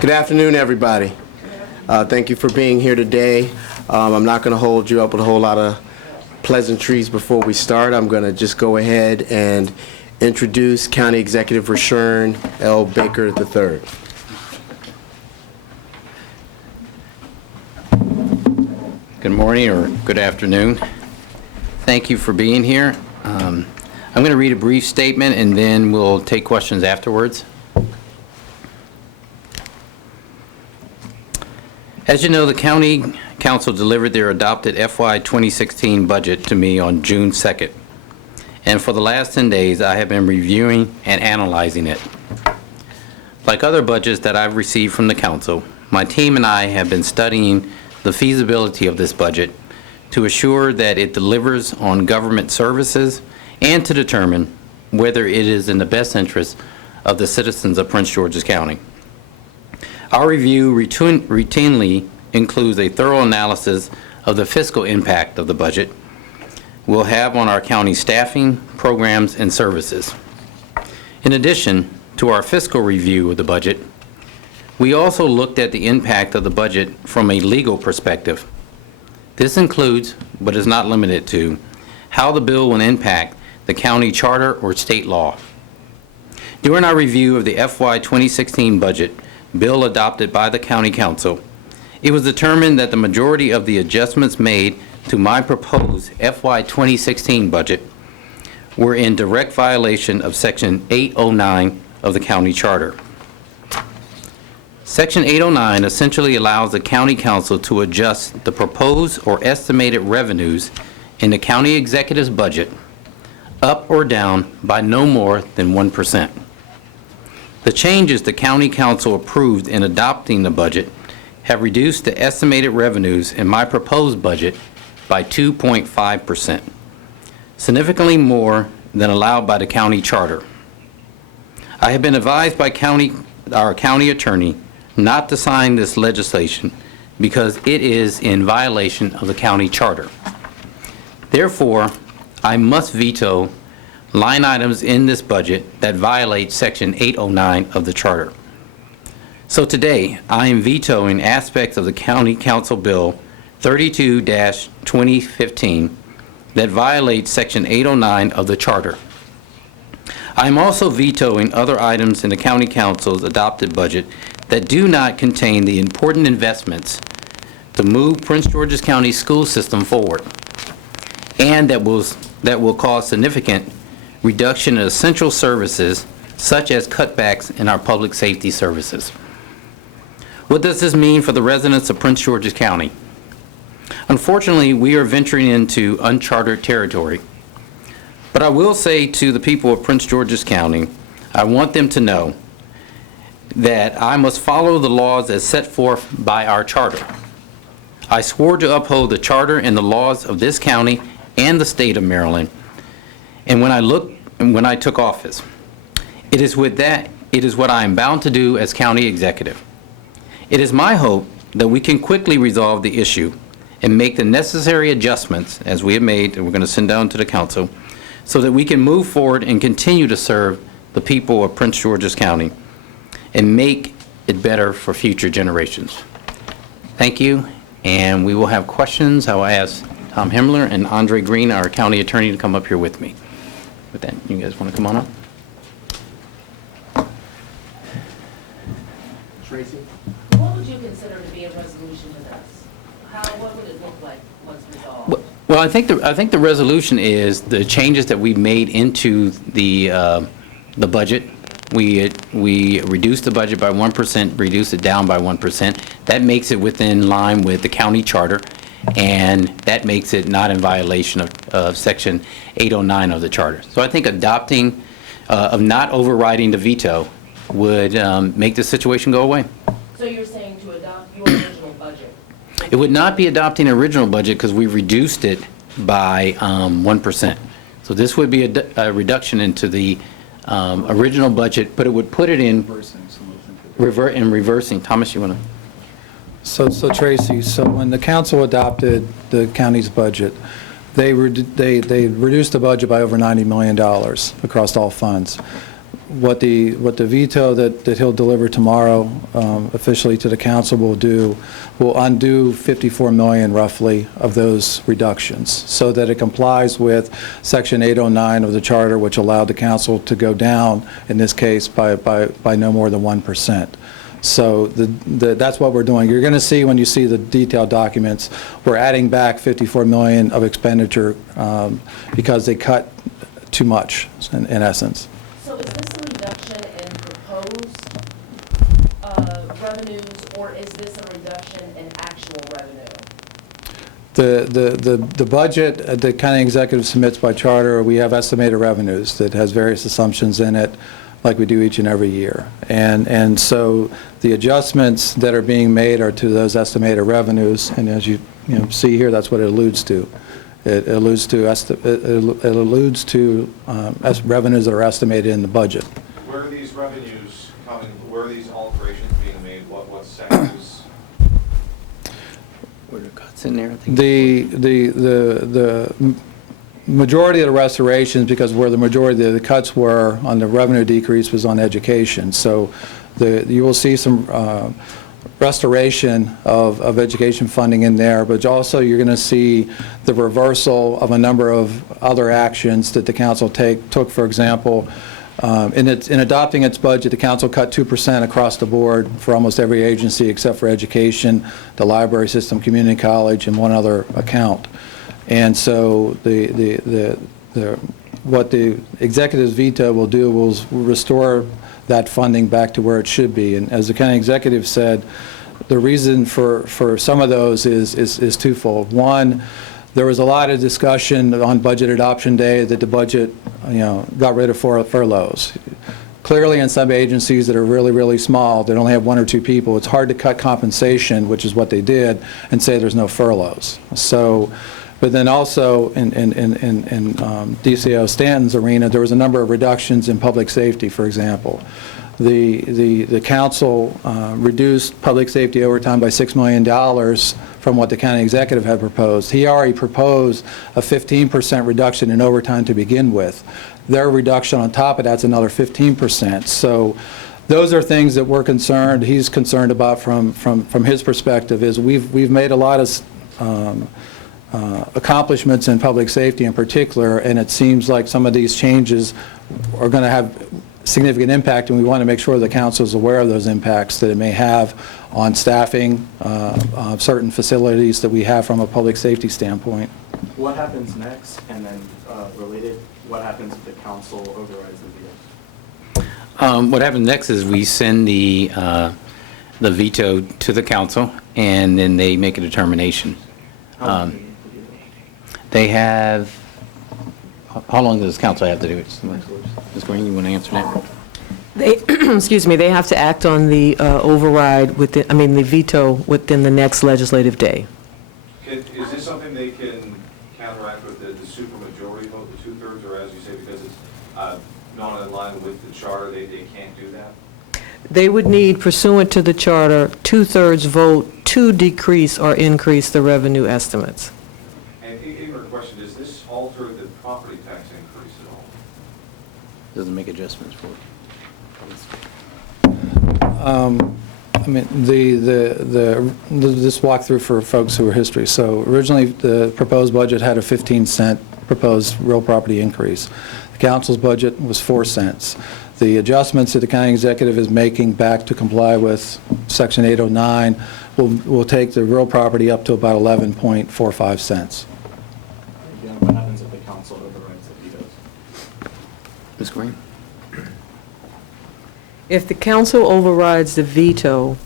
Good afternoon, everybody. Thank you for being here today. I'm not going to hold you up with a whole lot of pleasantries before we start. I'm going to just go ahead and introduce County Executive Rashern L. Baker III. Good morning or good afternoon. Thank you for being here. I'm going to read a brief statement and then we'll take questions afterwards. As you know, the County Council delivered their adopted FY2016 budget to me on June 2nd. And for the last 10 days, I have been reviewing and analyzing it. Like other budgets that I've received from the Council, my team and I have been studying the feasibility of this budget to assure that it delivers on government services and to determine whether it is in the best interest of the citizens of Prince George's County. Our review routinely includes a thorough analysis of the fiscal impact of the budget will have on our county staffing, programs, and services. In addition to our fiscal review of the budget, we also looked at the impact of the budget from a legal perspective. This includes, but is not limited to, how the bill will impact the county charter or state law. During our review of the FY2016 budget, bill adopted by the County Council, it was determined that the majority of the adjustments made to my proposed FY2016 budget were in direct violation of Section 809 of the County Charter. Section 809 essentially allows the County Council to adjust the proposed or estimated revenues in the county executive's budget up or down by no more than 1%. The changes the County Council approved in adopting the budget have reduced the estimated revenues in my proposed budget by 2.5%, significantly more than allowed by the county charter. I have been advised by our county attorney not to sign this legislation because it is in violation of the county charter. Therefore, I must veto line items in this budget that violate Section 809 of the Charter. So today, I am vetoing aspects of the County Council Bill 32-2015 that violate Section 809 of the Charter. I am also vetoing other items in the County Council's adopted budget that do not contain the important investments to move Prince George's County school system forward, and that will cause significant reduction in essential services such as cutbacks in our public safety services. What does this mean for the residents of Prince George's County? Unfortunately, we are venturing into uncharted territory. But I will say to the people of Prince George's County, I want them to know that I must follow the laws as set forth by our charter. I swore to uphold the charter and the laws of this county and the state of Maryland. And when I took office, it is what I am bound to do as county executive. It is my hope that we can quickly resolve the issue and make the necessary adjustments, as we have made, and we're going to send down to the council, so that we can move forward and continue to serve the people of Prince George's County and make it better for future generations. Thank you, and we will have questions. I will ask Tom Himmler and Andre Green, our county attorney, to come up here with me. With that, you guys want to come on up? Tracy? What would you consider to be a resolution to this? What would it look like once resolved? Well, I think the resolution is the changes that we made into the budget. We reduced the budget by 1%, reduced it down by 1%. That makes it within line with the county charter, and that makes it not in violation of Section 809 of the charter. So I think adopting, of not overriding the veto would make the situation go away. So you're saying to adopt your original budget? It would not be adopting an original budget because we reduced it by 1%. So this would be a reduction into the original budget, but it would put it in reversing. Thomas, you want to? So Tracy, so when the council adopted the county's budget, they reduced the budget by over $90 million across all funds. what the veto that he'll deliver tomorrow officially to the council will do, will undo 54 million roughly of those reductions, so that it complies with Section 809 of the Charter, which allowed the council to go down, in this case, by no more than 1%. So that's what we're doing. You're going to see, when you see the detailed documents, we're adding back 54 million of expenditure because they cut too much, in essence. So is this a reduction in proposed revenues, or is this a reduction in actual revenue? The budget the county executive submits by charter, we have estimated revenues that has various assumptions in it, like we do each and every year. And so the adjustments that are being made are to those estimated revenues, and as you see here, that's what it alludes to. It alludes to revenues that are estimated in the budget. Where are these revenues coming, where are these alterations being made, what sectors? Were there cuts in there? I think? The majority of the restorations, because where the majority of the cuts were on the revenue decrease, was on education. So you will see some restoration of education funding in there, but also you're going to see the reversal of a number of other actions that the council took. For example, in adopting its budget, the council cut 2% across the board for almost every agency except for education, the library system, community college, and one other account. And so what the executive's veto will do will restore that funding back to where it should be. And as the county executive said, the reason for some of those is twofold. One, there was a lot of discussion on budget adoption day that the budget, got rid of furloughs. Clearly, in some agencies that are really, really small, that only have 1 or 2 people, it's hard to cut compensation, which is what they did, and say there's no furloughs. So, but then also in DCO Stanton's arena, there was a number of reductions in public safety, for example. The council reduced public safety overtime by $6 million from what the county executive had proposed. He already proposed a 15% reduction in overtime to begin with. Their reduction on top of that's another 15%. So those are things that he's concerned about from his perspective, is we've made a lot of accomplishments in public safety in particular, and it seems like some of these changes are going to have significant impact, and we want to make sure the council is aware of those impacts that it may have on staffing certain facilities that we have from a public safety standpoint. What happens next, and then related, what happens if the council overrides the veto? What happens next is we send the veto to the council, and then they make a determination. How long do you need to do that? They have, how long does council have to do it? Ms. Green, you want to answer that? They, excuse me, they have to act on the override the veto within the next legislative day. Is this something they can counteract with the supermajority vote, the 2/3, or as you say, because it's not in line with the charter, they can't do that? They would need, pursuant to the charter, 2/3 vote to decrease or increase the revenue estimates. And ignorant question, does this alter the property tax increase at all? Doesn't make adjustments for it. This walkthrough for folks who are history. So originally, the proposed budget had a 15-cent proposed real property increase. The council's budget was 4 cents. The adjustments that the county executive is making back to comply with Section 809 will take the real property up to about 11.45 cents. Again, what happens if the council overrides the vetoes? Ms. Green? If the council overrides the veto,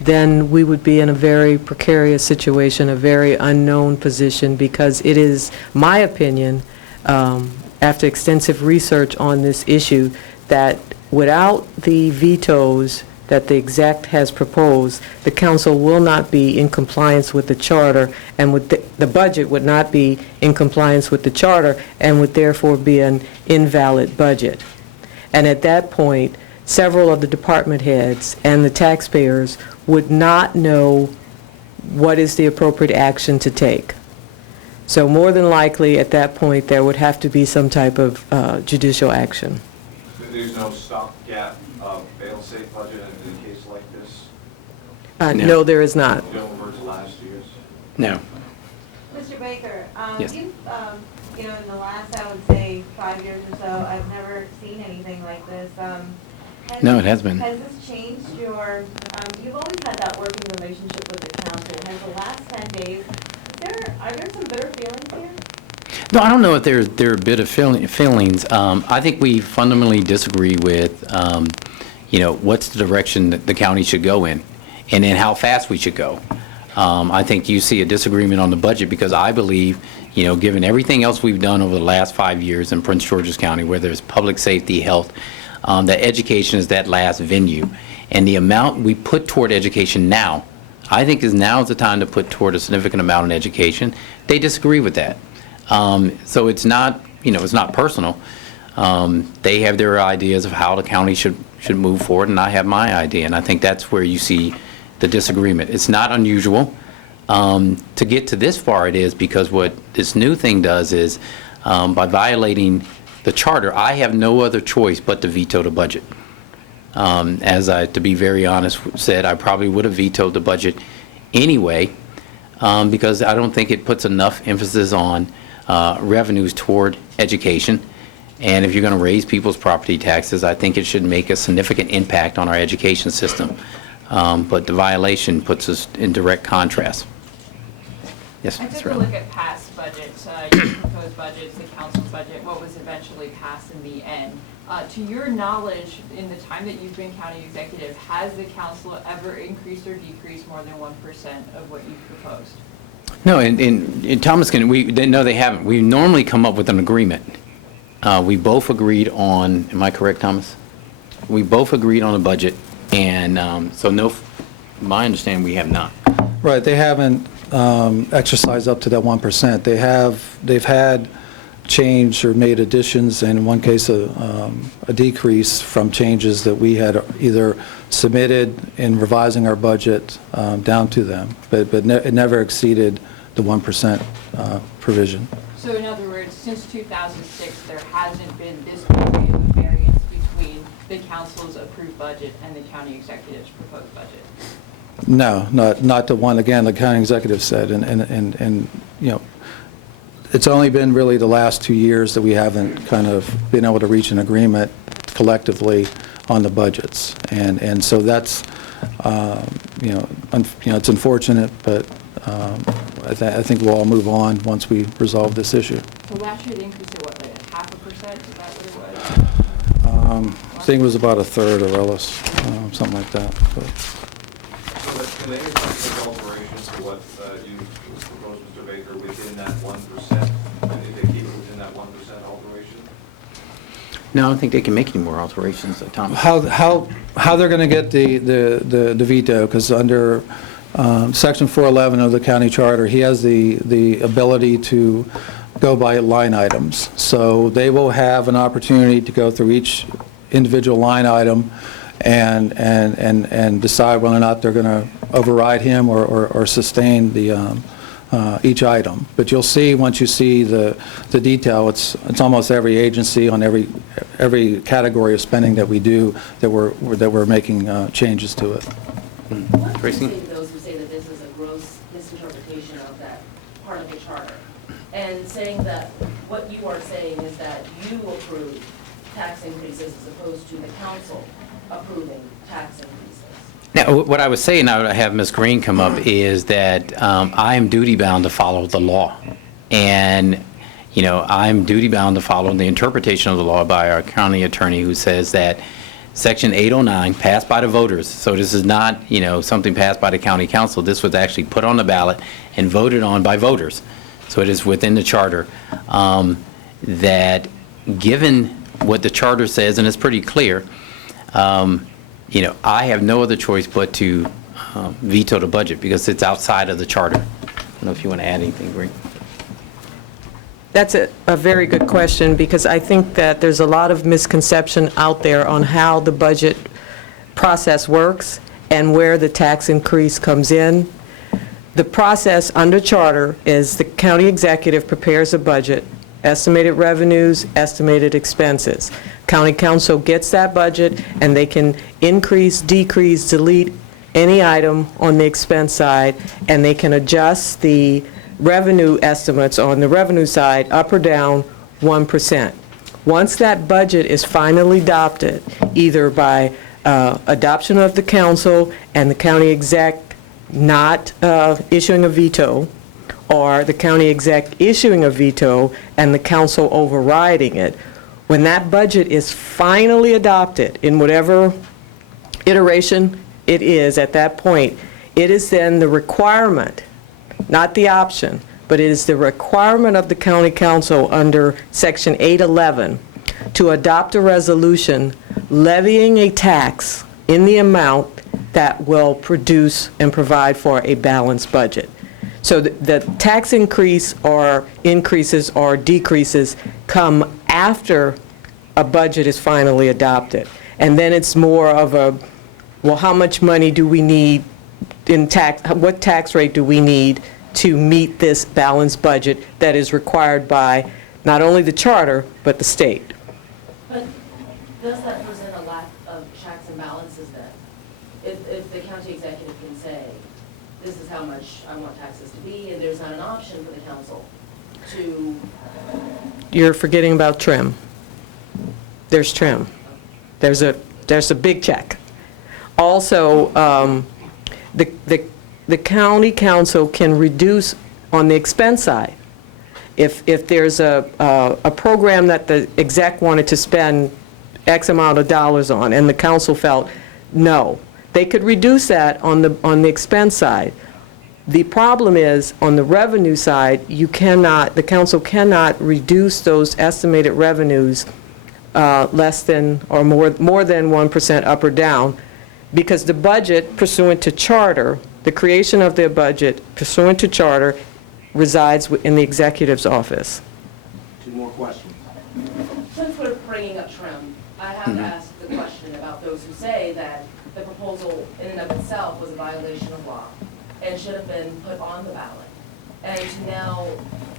then we would be in a very precarious situation, a very unknown position, because it is my opinion, after extensive research on this issue, that without the vetoes that the exec has proposed, the council will not be in compliance with the charter, and with the budget would not be in compliance with the charter, and would therefore be an invalid budget. And at that point, several of the department heads and the taxpayers would not know what is the appropriate action to take. So more than likely, at that point, there would have to be some type of judicial action. There's no stopgap fail-safe budget in a case like this? No, there is not. You don't revert to last year's? No. Mr. Baker, Yes. you've, in the last, I would say, 5 years or so, I've never seen anything like this. No, it has been. Has this changed your, you've always had that working relationship with the council. Has the last 10 days, are there some bitter feelings here? No, I don't know if there are a bit of feelings. I think we fundamentally disagree with, what's the direction that the county should go in, and then how fast we should go. I think you see a disagreement on the budget because I believe, given everything else we've done over the last 5 years in Prince George's County, whether it's public safety, health, that education is that last venue. And the amount we put toward education now, I think now is the time to put toward a significant amount in education. They disagree with that. So it's not, it's not personal. They have their ideas of how the county should move forward, and I have my idea, and I think that's where you see the disagreement. It's not unusual. To get to this far, it is because what this new thing does is, by violating the charter, I have no other choice but to veto the budget. As I, to be very honest, said, I probably would have vetoed the budget anyway, because I don't think it puts enough emphasis on revenues toward education. And if you're going to raise people's property taxes, I think it should make a significant impact on our education system. But the violation puts us in direct contrast. Yes, I Ms. took a Rowland. look at past budgets, your proposed budgets, the council's budget, what was eventually passed in the end. To your knowledge, in the time that you've been county executive, has the council ever increased or decreased more than 1% of what you've proposed? No, in Thomas County, no, they haven't. We normally come up with an agreement. We both agreed on, am I correct, Thomas? We both agreed on a budget, and so no, my understanding, we have not. Right, they haven't exercised up to that 1%. They've had change or made additions, and in one case, a decrease from changes that we had either submitted in revising our budget down to them, but it never exceeded the 1% provision. So in other words, since 2006, there hasn't been this degree of variance between the council's approved budget and the county executive's proposed budget? No, not the one, again, the county executive said, and it's only been really the last 2 years that we haven't kind of been able to reach an agreement collectively on the budgets, and so that's, it's unfortunate, but I think we'll all move on once we resolve this issue. So last year, the increase at what, like 0.5%? Is that what it was? I think it was about a third or less, something like that. But. So can they make alterations to what you proposed, Mr. Baker, within that 1%? And if they keep it within that 1% alteration? No, I don't think they can make any more alterations, Thomas. How they're going to get the veto, because under Section 411 of the county charter, he has the ability to go by line items. So they will have an opportunity to go through each individual line item and decide whether or not they're going to override him or sustain the each item. But you'll see, once you see the detail, it's almost every agency on every category of spending that we do that we're making changes to it. What do you Tracy? say to those who say that this is a gross misinterpretation of that part of the charter? And saying that what you are saying is that you approve tax increases as opposed to the council approving tax increases? Now, what I was saying, I would have Ms. Green come up, is that I am duty-bound to follow the law. And, I'm duty-bound to follow the interpretation of the law by our county attorney, who says that Section 809, passed by the voters, so this is not, something passed by the county council. This was actually put on the ballot and voted on by voters. So it is within the charter, that given what the charter says, and it's pretty clear, I have no other choice but to veto the budget because it's outside of the charter. I don't know if you want to add anything, Green. That's a very good question, because I think that there's a lot of misconception out there on how the budget process works and where the tax increase comes in. The process under charter is the county executive prepares a budget, estimated revenues, estimated expenses. County council gets that budget, and they can increase, decrease, delete any item on the expense side, and they can adjust the revenue estimates on the revenue side up or down 1%. Once that budget is finally adopted, either by adoption of the council and the county exec not issuing a veto, or the county exec issuing a veto and the council overriding it, when that budget is finally adopted in whatever iteration it is at that point, it is then the requirement, not the option, but it is the requirement of the county council under Section 811 to adopt a resolution levying a tax in the amount that will produce and provide for a balanced budget. So the tax increase or increases or decreases come after a budget is finally adopted. And then it's more of a, well, how much money do we need in tax, what tax rate do we need to meet this balanced budget that is required by not only the charter, but the state? But does that present a lack of checks and balances then? If the county executive can say, this is how much I want taxes to be, and there's not an option for the council to... You're forgetting about trim. There's trim. There's a big check. Also, the county council can reduce on the expense side. If there's a program that the exec wanted to spend X amount of dollars on, and the council felt, no, they could reduce that on the expense side. The problem is, on the revenue side, the council cannot reduce those estimated revenues less than or more than 1% up or down, because the budget pursuant to charter, the creation of their budget pursuant to charter, resides in the executive's office. Two more questions. Since we're bringing up trim, I have to ask the question about those who say that the proposal in and of itself was a violation of law and should have been put on the ballot. And to now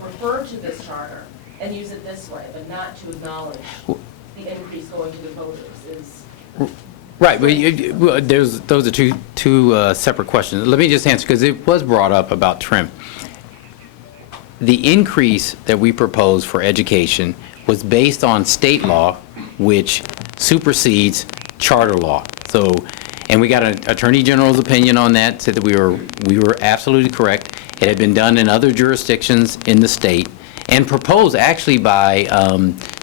refer to this charter and use it this way, but not to acknowledge the increase going to the voters is... Right, but those are two separate questions. Let me just answer, because it was brought up about trim. The increase that we proposed for education was based on state law, which supersedes charter law. So, and we got an Attorney General's opinion on that, said that we were absolutely correct. It had been done in other jurisdictions in the state, and proposed actually by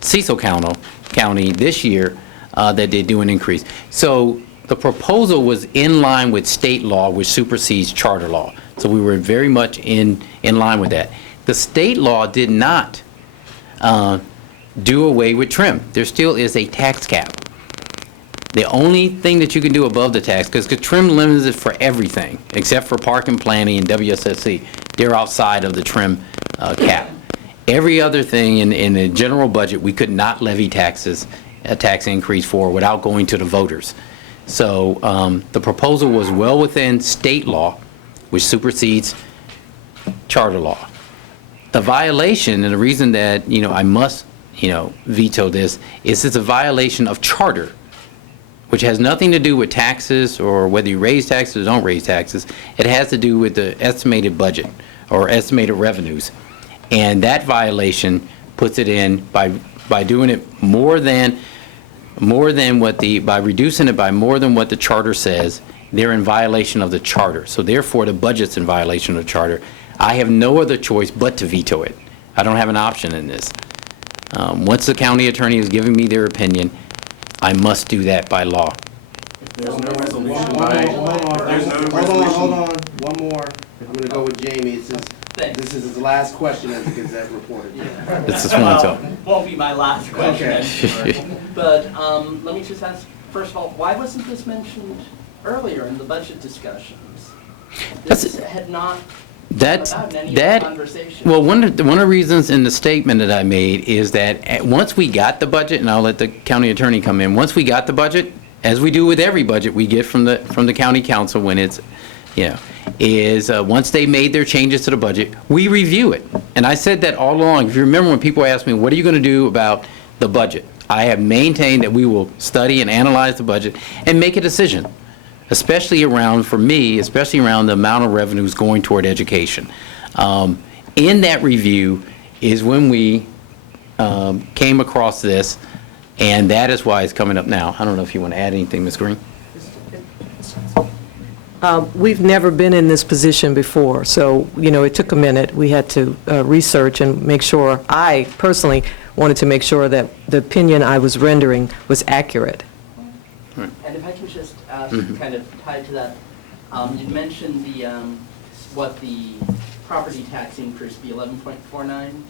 Cecil County this year, that they do an increase. So the proposal was in line with state law, which supersedes charter law. So we were very much in line with that. The state law did not do away with trim. There still is a tax cap. The only thing that you can do above the tax, because trim limits it for everything, except for park and planning and WSSC. They're outside of the trim cap. Every other thing in the general budget, we could not levy taxes, a tax increase for without going to the voters. So the proposal was well within state law, which supersedes charter law. The violation, and the reason that, I must, veto this, is it's a violation of charter, which has nothing to do with taxes or whether you raise taxes or don't raise taxes. It has to do with the estimated budget or estimated revenues. And that violation puts it in by doing it by reducing it by more than what the charter says. They're in violation of the charter. So therefore, the budget's in violation of the charter. I have no other choice but to veto it. I don't have an option in this. Once the county attorney has given me their opinion, I must do that by law. There's no resolution Hold by, on. there's no resolution. Hold on. One more. I'm going to go with Jamie. This is his last question as the Gazette reporter. It's the swan song. Won't be my last question. Okay. But let me just ask, first of all, why wasn't this mentioned earlier in the budget discussions? This had not That's, about in any of the that, conversation. well, one of the reasons in the statement that I made is that once we got the budget, and I'll let the county attorney come in, once we got the budget, as we do with every budget we get from the county council when it's, is, once they made their changes to the budget, we review it. And I said that all along. If you remember when people asked me, what are you going to do about the budget? I have maintained that we will study and analyze the budget and make a decision, especially around, for me, especially around the amount of revenues going toward education. In that review is when we came across this, and that is why it's coming up now. I don't know if you want to add anything, Ms. Green? We've never been in this position before, so, it took a minute. We had to research and make sure, I personally wanted to make sure that the opinion I was rendering was accurate. And if I can just ask, kind of tied to that, you mentioned what the property tax increase be, 11.49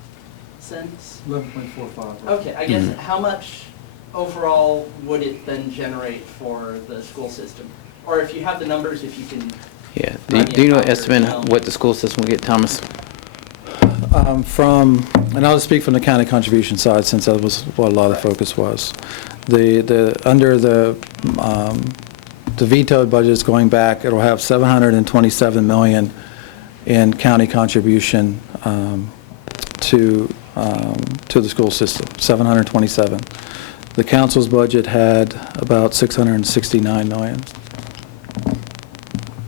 cents? 11.45. Okay, I guess how much overall would it then generate for the school system? Or if you have the numbers, if you can. Yeah. Right, Do you know yeah, estimate no. what the school system will get, Thomas? And I'll speak from the county contribution side, since that was what a lot of the focus was. Under the vetoed budget is going back, it'll have $727 million in county contribution to the school system, 727. The council's budget had about 669 million.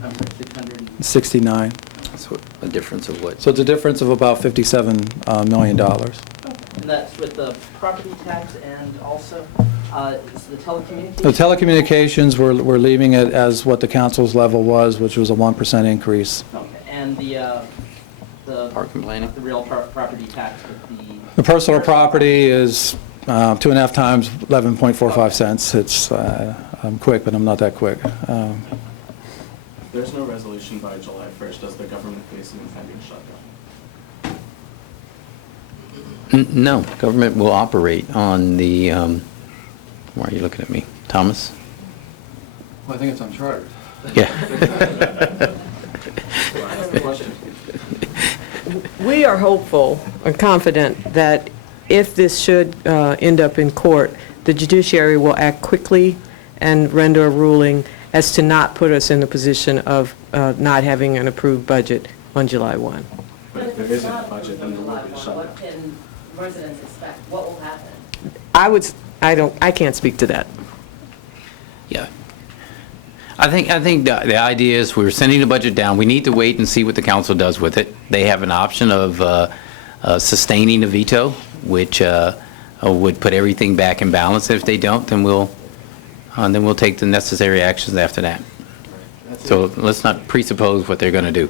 I'm sorry, 600. 69. So a difference of what? So it's a difference of about $57 million. And that's with the property tax and also is the telecommunications? The telecommunications, we're leaving it as what the council's level was, which was a 1% increase. Okay, and the Park and planning? the real property tax with the. The personal property is 2.5 times 11.45 cents. It's, I'm quick, but I'm not that quick. There's no resolution by July 1st. Does the government face an impending shutdown? No, government will operate on the, why are you looking at me? Thomas? Well, I think it's uncharted. Yeah. We are hopeful and confident that if this should end up in court, the judiciary will act quickly and render a ruling as to not put us in the position of not having an approved budget on July 1. But if there it's isn't a not budget, then there will be a What shutdown. can residents expect? What will happen? I can't speak to that. Yeah. I think the idea is we're sending the budget down. We need to wait and see what the council does with it. They have an option of sustaining the veto, which would put everything back in balance. If they don't, then we'll take the necessary actions after that. So let's not presuppose what they're going to do.